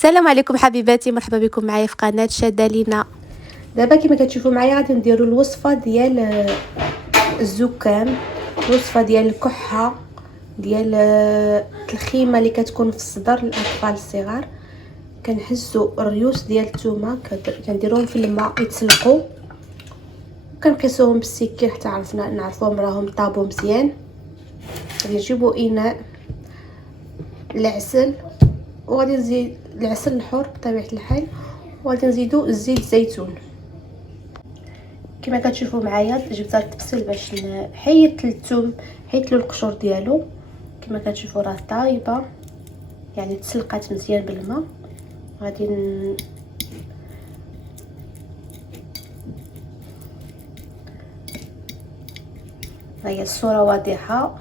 السلام عليكم حبيباتي، مرحبا بكم معايا في قناه شاده لينا. دابا كما كتشوفوا معايا غادي نديروا الوصفه ديال الزكام، الوصفه ديال الكحه، ديال الخيمه اللي كتكون في الصدر للاطفال الصغار. كنحزوا الريوس ديال الثومه كنديروهم في الماء يتسلقوا، وكنقيسوهم بالسكين حتى نعرفوهم راهم طابوا مزيان. غادي نجيبوا اناء العسل، وغادي نزيد العسل الحر بطبيعه الحال، وغادي نزيدوا زيت الزيتون. كما كتشوفوا معايا جبت التبسل باش حيدت الثوم، حيدت له القشور ديالو. كما كتشوفوا راه طايبه، يعني تسلقات مزيان بالماء. غادي هي الصوره واضحه،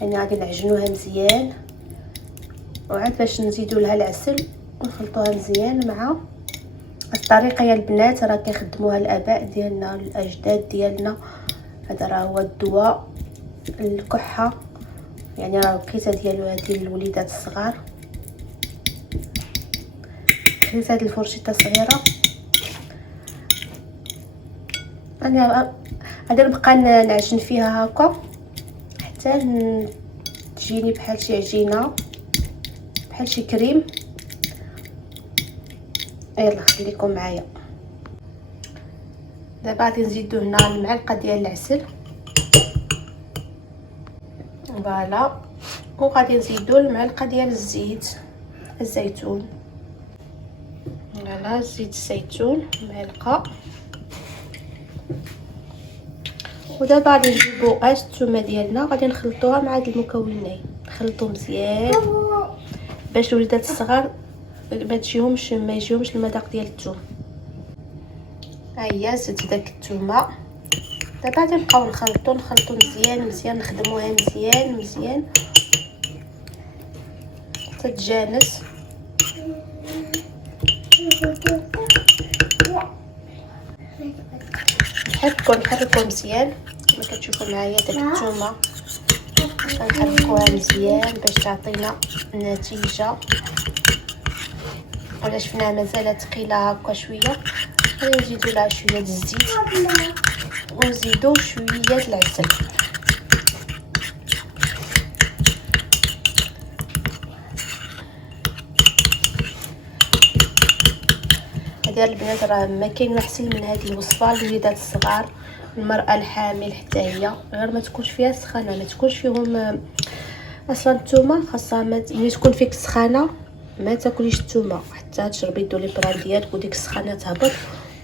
يعني غادي نعجنوها مزيان، وعاد باش نزيدوا لها العسل ونخلطوها مزيان مع الطريقه يا البنات راه كيخدموها الاباء ديالنا الاجداد ديالنا. هذا راه هو الدواء الكحه، يعني راه الوقيته ديالو هذه الوليدات الصغار. خديت هذه الفرشيطه صغيره، انا غادي نبقى نعجن فيها هكا حتى تجيني بحال شي عجينه، بحال شي كريم. يلا خليكم معايا. دابا غادي نزيدو هنا المعلقه ديال العسل، فوالا، وغادي نزيدو المعلقه ديال الزيت الزيتون، فوالا زيت الزيتون معلقه. ودابا غادي نجيبو الثومه ديالنا، غادي نخلطوها مع هاد المكونين، نخلطو مزيان باش الوليدات الصغار ما يجيهمش المذاق ديال الثوم. ها هي زدت داك الثومه. دابا غادي نبقاو نخلطو مزيان نخدموها مزيان حتى تجانس. نحركو مزيان كما كتشوفوا معايا داك الثومه، نحركوها مزيان باش تعطينا النتيجه. ولا شفناها مازال ثقيله هكا شويه، غادي نزيدو لها شويه الزيت ونزيدو شويه العسل. هذه البنات راه ما كاين احسن من هذه الوصفه للوليدات الصغار، المراه الحامل حتى هي، غير ما تكونش فيها سخانه، ما تكونش فيهم اصلا الثومه خاصها ملي تكون فيك سخانه ما تاكليش الثومه حتى تشربي الدوليبران ديالك وديك السخانه تهبط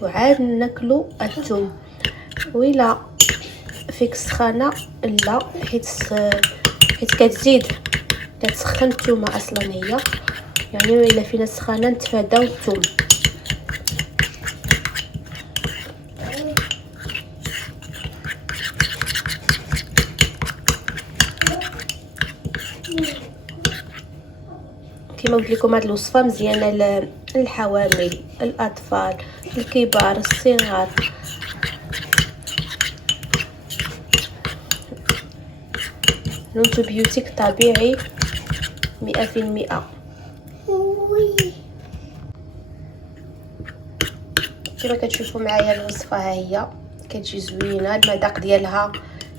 وعاد ناكلوا الثوم. وإلا فيك سخانه لا، حيت كتزيد كتسخن الثومه اصلا هي، يعني الا فينا سخانه نتفاداو الثوم. كما قلت لكم هذه الوصفه مزيانه للحوامل، الاطفال، الكبار، الصغار. الانتيبيوتيك طبيعي 100%. كما كتشوفوا معايا الوصفه ها هي كتجي زوينه، المذاق ديالها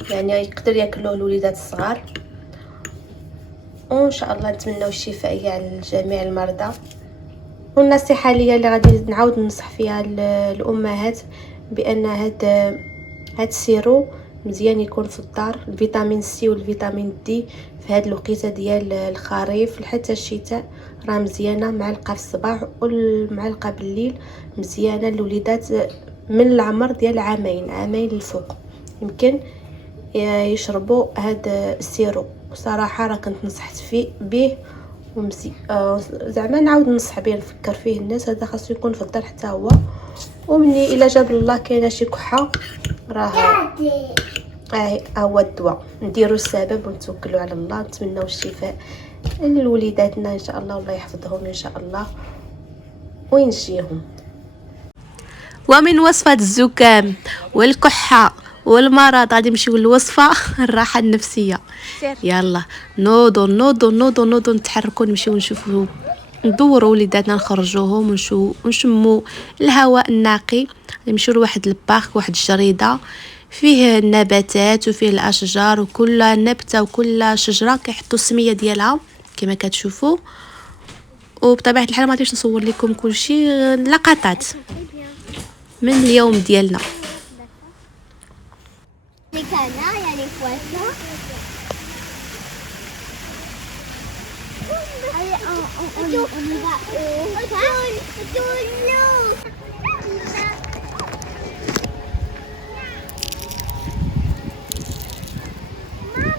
يعني يقدر ياكلوه الوليدات الصغار. وان شاء الله نتمنوا الشفاء على جميع المرضى. والنصيحه ليا اللي غادي نعاود ننصح فيها الامهات بان هاد السيرو مزيان يكون في الدار، الفيتامين سي والفيتامين دي في هاد الوقيته ديال الخريف حتى الشتاء راه مزيانه. معلقه في الصباح والمعلقه بالليل مزيانه للوليدات من العمر ديال عامين للفوق، يمكن يشربوا هذا السيرو. صراحه راه كنت نصحت فيه به زعما نعاود ننصح به، نفكر فيه الناس. هذا خاصو يكون في الدار حتى هو، ومني الا جاب الله كاينه شي كحه راه هو الدواء. نديروا السبب ونتوكلوا على الله، نتمنوا الشفاء لوليداتنا ان شاء الله، والله يحفظهم ان شاء الله وينجيهم. ومن وصفه الزكام والكحه والمرض غادي نمشيو للوصفه الراحه النفسيه. يلا نوضوا نتحركوا نمشيو نشوفوا ندوروا وليداتنا نخرجوهم ونشموا الهواء النقي. نمشيو لواحد البارك، واحد الجريده فيه النباتات وفيه الاشجار، وكل نبته وكل شجره كيحطوا السميه ديالها كما كتشوفوا. وبطبيعه الحال ما غاديش نصور لكم كلشي، لقطات من اليوم ديالنا.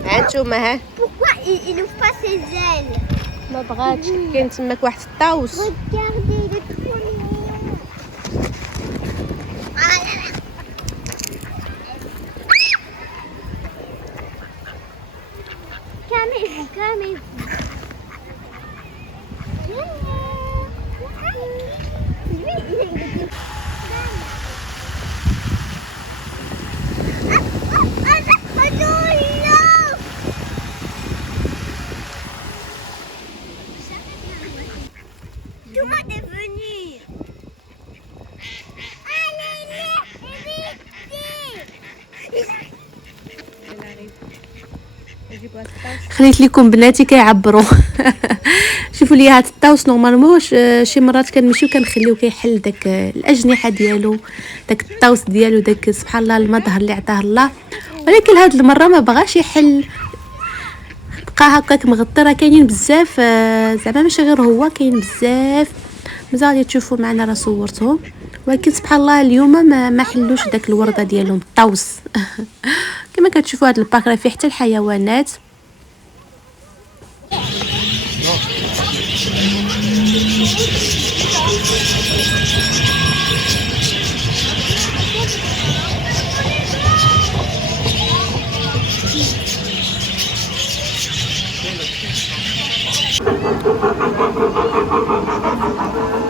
هانتوما ها Pourquoi il ouvre pas ses ailes? ما بغاتش. كاين تماك واحد الطاوس. Regardez, il est trop mignon. Calmez-vous, calmez-vous. Lui, il est... Tout le monde est venu. خليت لكم بناتي كيعبروا. شوفوا لي هاد الطاوس نورمالمون شي مرات كنمشيو كنخليو كيحل داك الاجنحه ديالو، داك الطاوس ديالو، داك سبحان الله المظهر اللي عطاه الله. ولكن هاد المره ما بغاش يحل، بقى هكاك مغطي. راه كاينين بزاف زعما ماشي غير هو، كاين بزاف مازال غادي تشوفوا معنا راه صورتهم. ولكن سبحان الله اليوم ما حلوش داك الورده ديالهم الطاوس. كما كتشوفوا هاد البارك راه فيه حتى الحيوانات.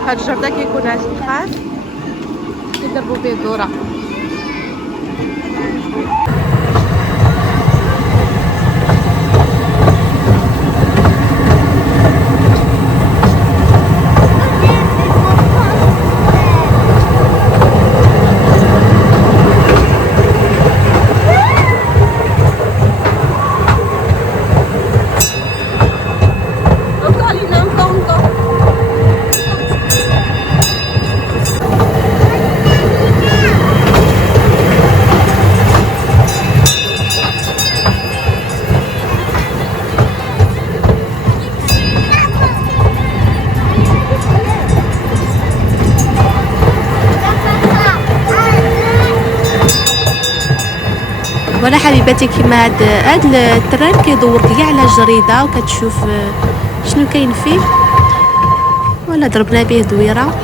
هاد الجردة كيكون عند البحر كيضربوا به الذرة. وانا حبيباتي كيما هاد التران كيدورك كاع على الجريده وكتشوف شنو كاين فيه. ولا ضربنا به دويره.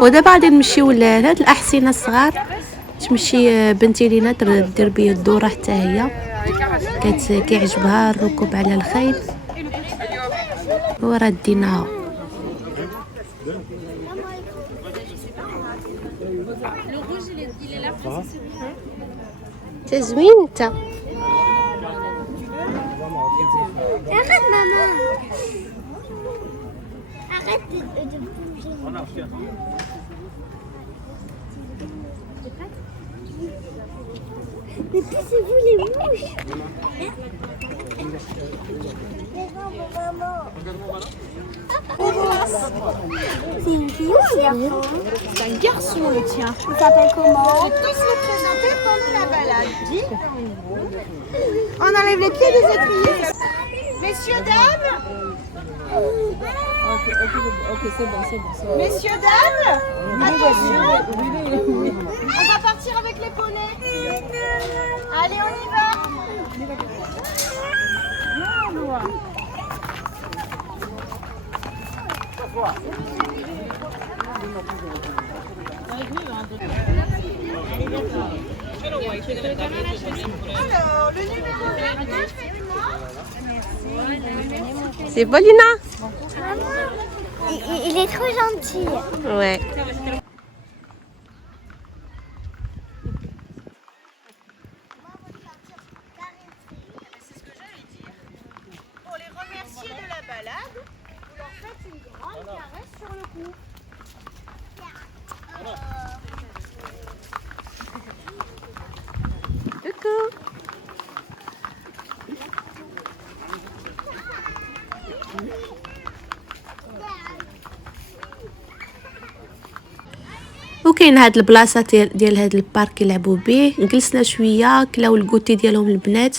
ودابا غادي نمشيو لهاد الاحصنه الصغار. تمشي بنتي لينا دير بيه الدوره حتى هي كيعجبها الركوب على الخيل، وراه ديناها. تزوين انت. Arrête maman. Arrête de bouger. Mais poussez-vous les mouches. C'est une fille ou un garçon? C'est un garçon le tien. Il s'appelle comment? Je vais tous les présenter pendant la balade. Dis. On enlève les pieds des étriers. Messieurs, dames. Ok, c'est bon. Messieurs, dames. Attention. On va partir avec les poneys. Allez, on y va. Alors, le numéro 29, C'est beau, Lina? Il est trop gentil. Ouais. pour les remercier de la balade, vous leur faites une grande caresse sur le cou. Coucou. وكاين هاد البلاصه ديال هاد البارك يلعبوا به. جلسنا شويه كلاو الكوتي ديالهم البنات.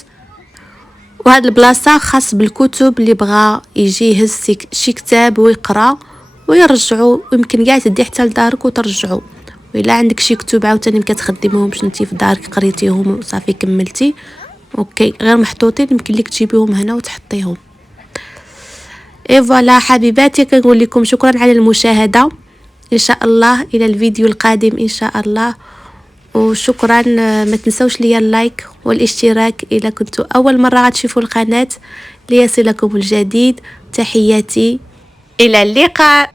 وهاد البلاصه خاص بالكتب اللي بغى يجي يهز شي كتاب ويقرا ويرجعوا، ويمكن كاع تدي حتى لدارك وترجعوا. وإلا عندك شي كتب عاوتاني مكتخدميهمش نتي في دارك قريتيهم وصافي كملتي، اوكي غير محطوطين يمكن لك تجيبيهم هنا وتحطيهم. اي فوالا حبيباتي، كنقول لكم شكرا على المشاهده، ان شاء الله الى الفيديو القادم ان شاء الله. وشكرا، ما تنسوش ليا اللايك والاشتراك اذا كنتوا اول مره غتشوفوا القناه ليصلكم الجديد. تحياتي، الى اللقاء.